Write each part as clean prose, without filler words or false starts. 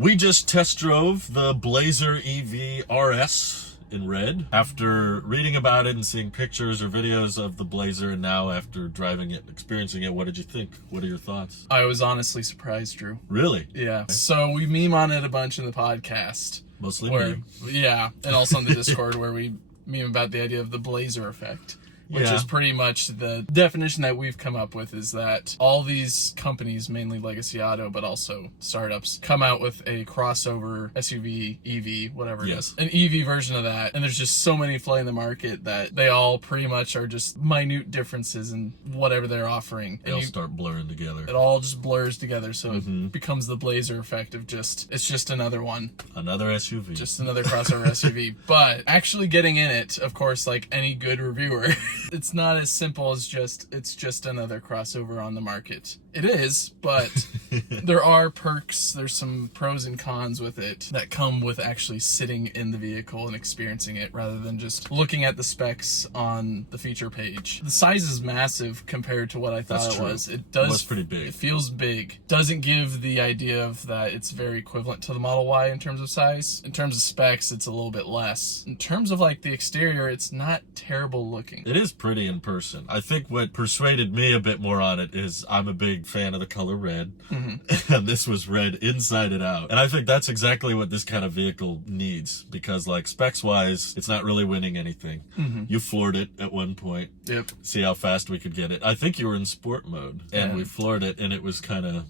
We just test drove the Blazer EV RS in red. After reading about it and seeing pictures or videos of the Blazer, and now after driving it and experiencing it, what did you think? What are your thoughts? I was honestly surprised, Drew. Really? Yeah. So we meme on it a bunch in the podcast. Mostly me. Yeah, and also in the Discord where we meme about the idea of the Blazer effect. Which is pretty much the definition that we've come up with, is that all these companies, mainly Legacy Auto, but also startups, come out with a crossover SUV, EV, whatever it is. An EV version of that. And there's just so many flying the market that they all pretty much are just minute differences in whatever they're offering. They all start blurring together. It all just blurs together, so it becomes the Blazer effect of it's just another one. Another SUV. Just another crossover SUV. But actually getting in it, of course, like any good reviewer, it's not as simple as it's just another crossover on the market. It is, but there are perks, there's some pros and cons with it that come with actually sitting in the vehicle and experiencing it rather than just looking at the specs on the feature page. The size is massive compared to what I thought it was. It was pretty big. It feels big. Doesn't give the idea of that it's very equivalent to the Model Y in terms of size. In terms of specs, it's a little bit less. In terms of like the exterior, it's not terrible looking. It is pretty in person. I think what persuaded me a bit more on it is I'm a big fan of the color red, and this was red inside and out. And I think that's exactly what this kind of vehicle needs, because like specs wise, it's not really winning anything. You floored it at one point. Yep. See how fast we could get it. I think you were in sport mode, and we floored it, and it was kind of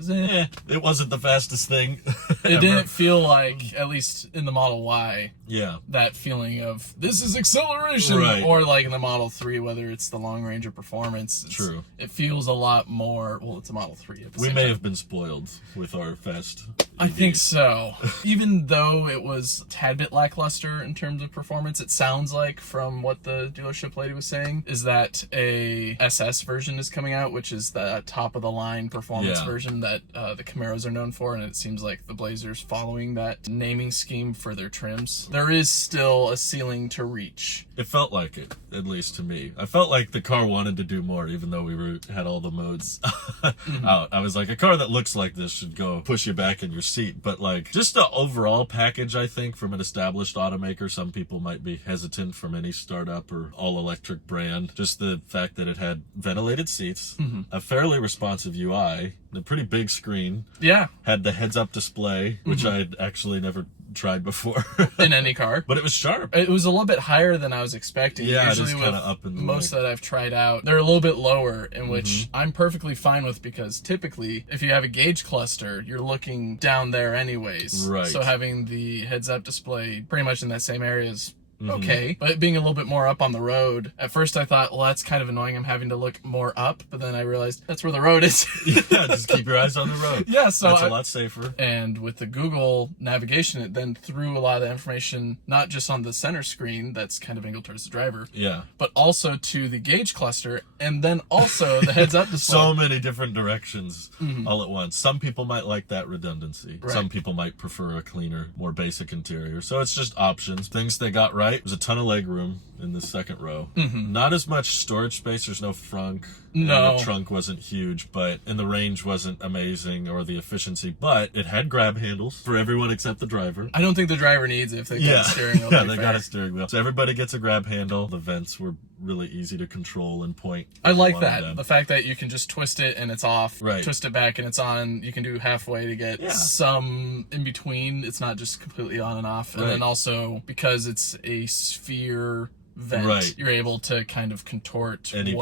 it wasn't the fastest thing. It didn't feel like, at least in the Model Y, that feeling of this is acceleration, or like in the Model 3, whether it's the long range or performance. True. It feels a lot more. Well, it's a Model 3. We may have been spoiled with our fast EV. I think so. Even though it was a tad bit lackluster in terms of performance, it sounds like from what the dealership lady was saying is that a SS version is coming out, which is the top of the line performance version that the Camaros are known for, and it seems like the Blazer's following that naming scheme for their trims. There is still a ceiling to reach. It felt like it, at least to me. I felt like the car wanted to do more, even though we had all the modes out. I was like, a car that looks like this should go push you back in your seat. But like, just the overall package, I think, from an established automaker, some people might be hesitant from any startup or all-electric brand. Just the fact that it had ventilated seats, a fairly responsive UI, a pretty big screen. Had the heads-up display, which I had actually never tried before in any car, but it was sharp. It was a little bit higher than I was expecting. Usually with up in the most that I've tried out, they're a little bit lower, in which I'm perfectly fine with, because typically if you have a gauge cluster, you're looking down there anyways. So having the heads-up display pretty much in that same area is okay, but being a little bit more up on the road, at first I thought, well, that's kind of annoying, I'm having to look more up, but then I realized that's where the road is. Just keep your eyes on the road. So that's a lot safer. And with the Google navigation, it then threw a lot of the information, not just on the center screen that's kind of angled towards the driver, but also to the gauge cluster, and then also the heads-up display. So many different directions all at once. Some people might like that redundancy. Some people might prefer a cleaner, more basic interior. So it's just options. Things they got right. There's a ton of leg room in the second row. Not as much storage space. There's no frunk. The trunk wasn't huge, and the range wasn't amazing, or the efficiency, but it had grab handles for everyone except the driver. I don't think the driver needs it if they got a steering wheel. They got a steering wheel. So everybody gets a grab handle. The vents were really easy to control and point. I like that. The fact that you can just twist it and it's off, twist it back and it's on. You can do halfway to get some in between. It's not just completely on and off. And then also, because it's a sphere vent, you're able to kind of contort any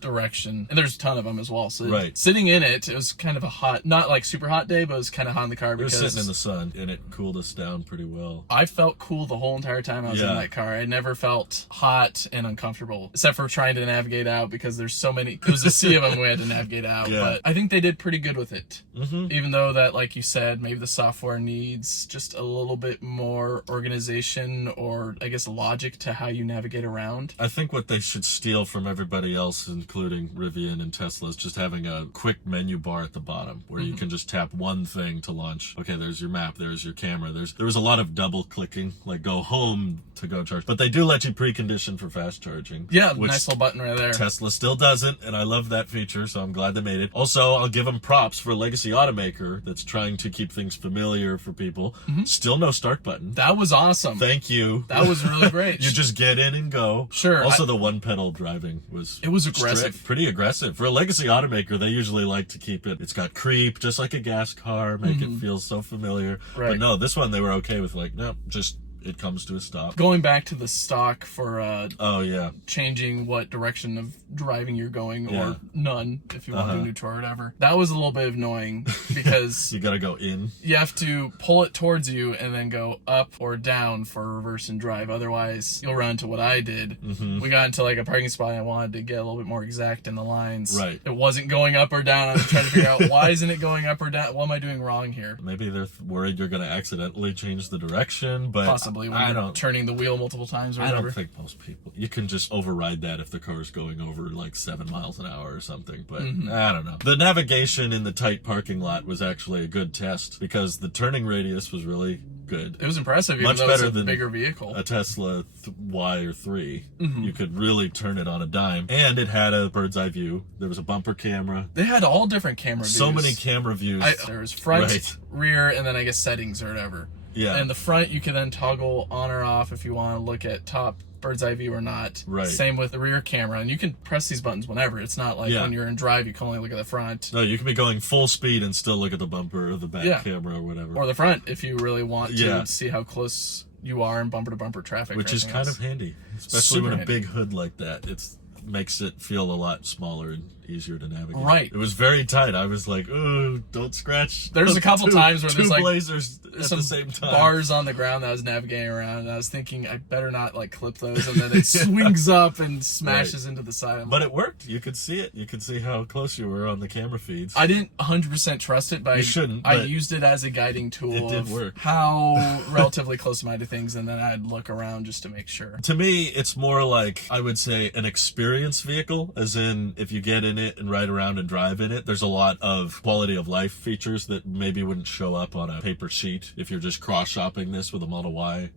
direction, and there's a ton of them as well. So sitting in it, it was kind of a hot, not like super hot day, but it was kind of hot in the car. We were sitting in the sun, and it cooled us down pretty well. I felt cool the whole entire time I was in that car. I never felt hot and uncomfortable, except for trying to navigate out, because there's so many. There was a sea of them we had to navigate out. But I think they did pretty good with it. Even though that, like you said, maybe the software needs just a little bit more organization, or I guess logic to how you navigate around. I think what they should steal from everybody else, and including Rivian and Teslas, just having a quick menu bar at the bottom where you can just tap one thing to launch. Okay, there's your map, there's your camera. There was a lot of double clicking, like go home to go charge. But they do let you precondition for fast charging. Yeah, which nice little button right there. Tesla still doesn't, and I love that feature, so I'm glad they made it. Also, I'll give them props for a legacy automaker that's trying to keep things familiar for people. Still no start button. That was awesome. Thank you. That was really great. You just get in and go. Sure. Also, the one pedal driving was aggressive. strict, pretty aggressive. For a legacy automaker, they usually like to keep it. It's got creep, just like a gas car, make it feel so familiar. Right. But no, this one they were okay with. Like, no, just it comes to a stop. Going back to the stock for Oh yeah. changing what direction of driving you're going, Yeah. or none if you want to do neutral or whatever. That was a little bit annoying because You gotta go in. you have to pull it towards you and then go up or down for reverse and drive. Otherwise, you'll run into what I did. We got into like a parking spot and I wanted to get a little bit more exact in the lines. Right. It wasn't going up or down. I was trying to figure out, why isn't it going up or down? What am I doing wrong here? Maybe they're worried you're gonna accidentally change the direction, but Possibly when you're turning the wheel multiple times or I whatever. don't think most people. You can just override that if the car's going over like 7 miles an hour or something. But I don't know. The navigation in the tight parking lot was actually a good test because the turning radius was really good. It was impressive, even Much though better it's a than bigger vehicle. A Tesla Y or 3. You could really turn it on a dime, and it had a bird's eye view. There was a bumper camera. They had all different camera views. So many camera views. There was front, Right. rear, and then I guess settings or whatever. Yeah. And the front, you can then toggle on or off if you want to look at top bird's eye view or not. Right. Same with the rear camera, and you can press these buttons whenever. It's not like when you're in drive, you can only look at the front. No, you can be going full speed and still look at the bumper or the back camera or whatever. Or the front if you really want to see how close you are in bumper to bumper traffic. Which is kind of handy, especially Super with a handy. big hood like that. It's makes it feel a lot smaller and easier to navigate. Right. It was very tight. I was like, oh, don't scratch. There's a couple times where two there's like blazers at some the same time. bars on the ground that I was navigating around, and I was thinking I better not like clip those, and then it swings up and smashes into the side. But it worked. You could see it. You could see how close you were on the camera feeds. I didn't 100% trust it, but You shouldn't, I but used it as a guiding tool. it did of work. How relatively close am I to things, and then I'd look around just to make sure. To me, it's more like, I would say, an experience vehicle, as in if you get in it and ride around and drive in it, there's a lot of quality of life features that maybe wouldn't show up on a paper sheet. If you're just cross-shopping this with a Model Y,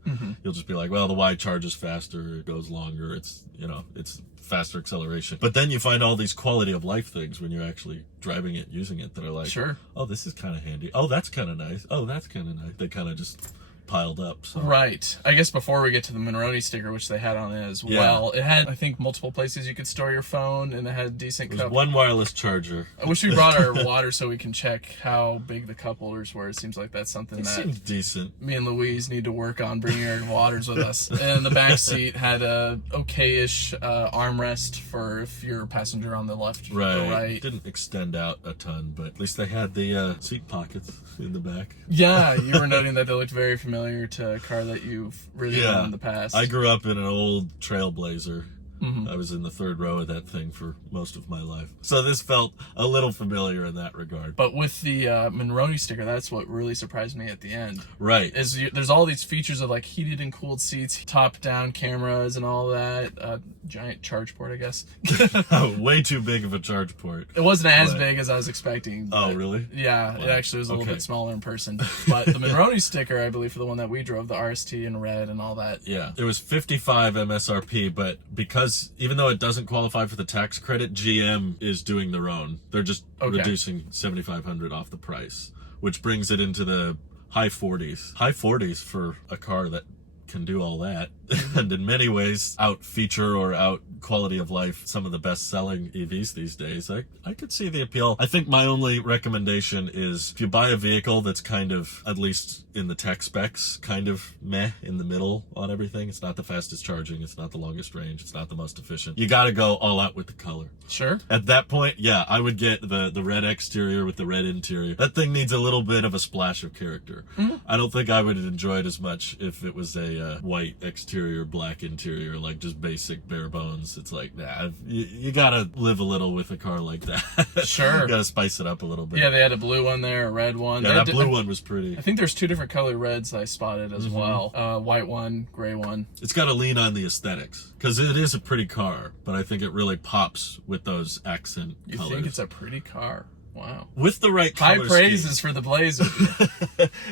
you'll just be like, well, the Y charges faster, it goes longer, it's faster acceleration. But then you find all these quality of life things when you're actually driving it, using it, that are like, Sure. oh, this is kind of handy. Oh, that's kind of nice. Oh, that's kind of nice. They kind of just piled up. So. Right. I guess before we get to the Monroney sticker, which they had on it as well, it had, I think, multiple places you could store your phone, and it had a decent There's cup. one wireless charger. I wish we brought our water so we can check how big the cup holders were. It seems like that's something It that seems decent. me and Louise need to work on, bringing our waters with us. And the back seat had a okay-ish armrest for if you're a passenger on the left or right. Didn't extend out a ton, but at least they had the seat pockets in the back. Yeah, you were noting that they looked very familiar to a car that you've ridden in the past. I grew up in an old Trailblazer. I was in the third row of that thing for most of my life. So this felt a little familiar in that regard. But with the Monroney sticker, that's what really surprised me at the end. Right. There's all these features of like heated and cooled seats, top-down cameras and all that. Giant charge port, I guess. Way too big of a charge port. It wasn't as big as I was expecting. Oh, really? Yeah, it actually was a little bit smaller in person. But the Monroney sticker, I believe, for the one that we drove, the RST in red and all that. Yeah. It was 55 MSRP, but because even though it doesn't qualify for the tax credit, GM is doing their own. They're just reducing $7,500 off the price, which brings it into the high 40s. High 40s for a car that can do all that, and in many ways out feature or out quality of life some of the best selling EVs these days. I could see the appeal. I think my only recommendation is if you buy a vehicle that's kind of, at least in the tech specs, kind of meh in the middle on everything. It's not the fastest charging, it's not the longest range, it's not the most efficient. You gotta go all out with the color. Sure. At that point, yeah, I would get the red exterior with the red interior. That thing needs a little bit of a splash of character. I don't think I would enjoy it as much if it was a a white exterior, black interior, like just basic bare bones. It's like, nah, you gotta live a little with a car like that. Sure. You gotta spice it up a little bit. Yeah, they had a blue one there, a red one. Yeah, that blue one was pretty. I think there's 2 different color reds I spotted as well. White one, gray one. It's got to lean on the aesthetics because it is a pretty car, but I think it really pops with those accent You colors. think it's a pretty car? Wow. With the right High color praises for the Blazer.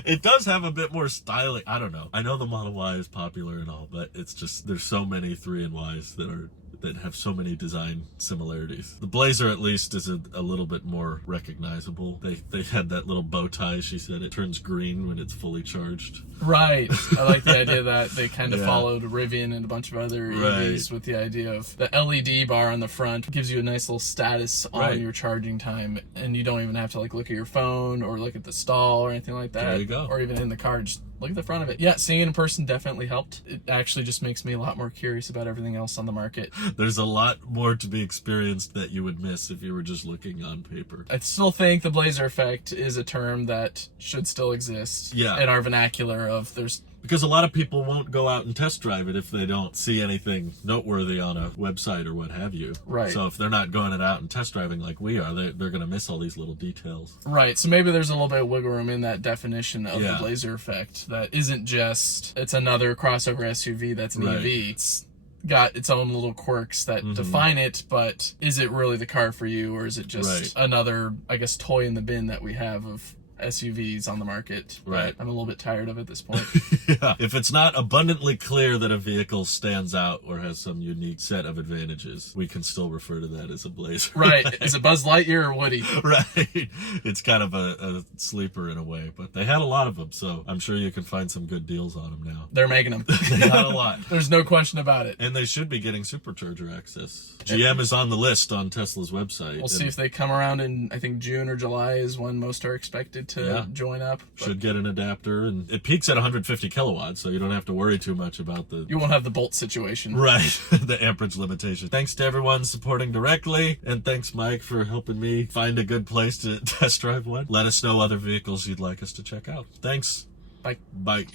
It does have a bit more styling. I don't know. I know the Model Y is popular and all, but it's just there's so many 3 and Ys that have so many design similarities. The Blazer at least is a little bit more recognizable. They had that little bow tie. She said it turns green when it's fully charged. Right. I like the idea that they kind of followed Rivian and a bunch of other EVs with the idea of the LED bar on the front gives you a nice little status on your charging time, and you don't even have to like look at your phone or look at the stall or anything like that. There you go. Or even in the car, just look at the front of it. Yeah, seeing it in person definitely helped. It actually just makes me a lot more curious about everything else on the market. There's a lot more to be experienced that you would miss if you were just looking on paper. I still think the Blazer effect is a term that should still exist in our vernacular of because a lot of people won't go out and test drive it if they don't see anything noteworthy on a website or what have you. Right. So if they're not going it out and test driving like we are, they're going to miss all these little details. Right. So maybe there's a little bit of wiggle room in that definition of the Blazer effect that isn't just it's another crossover SUV that's an EV. It's got its own little quirks that define it, but is it really the car for you, or is it just another, I guess, toy in the bin that we have of SUVs on the market? Right. I'm a little bit tired of it at this point. Yeah. If it's not abundantly clear that a vehicle stands out or has some unique set of advantages, we can still refer to that as a Blazer. Right. Is it Buzz Lightyear or Woody? Right. It's kind of a sleeper in a way, but they had a lot of them, so I'm sure you can find some good deals on them now. They're making them. They got a lot. There's no question about it. And they should be getting supercharger access. GM is on the list on Tesla's website. We'll see if they come around in, I think, June or July is when most are expected to join up. Should get an adapter, and it peaks at 150 kilowatts, so you don't have to worry too much about you won't have the Bolt situation. Right, the amperage limitation. Thanks to everyone supporting directly, and thanks, Mike, for helping me find a good place to test drive one. Let us know other vehicles you'd like us to check out. Thanks. Bye. Bye.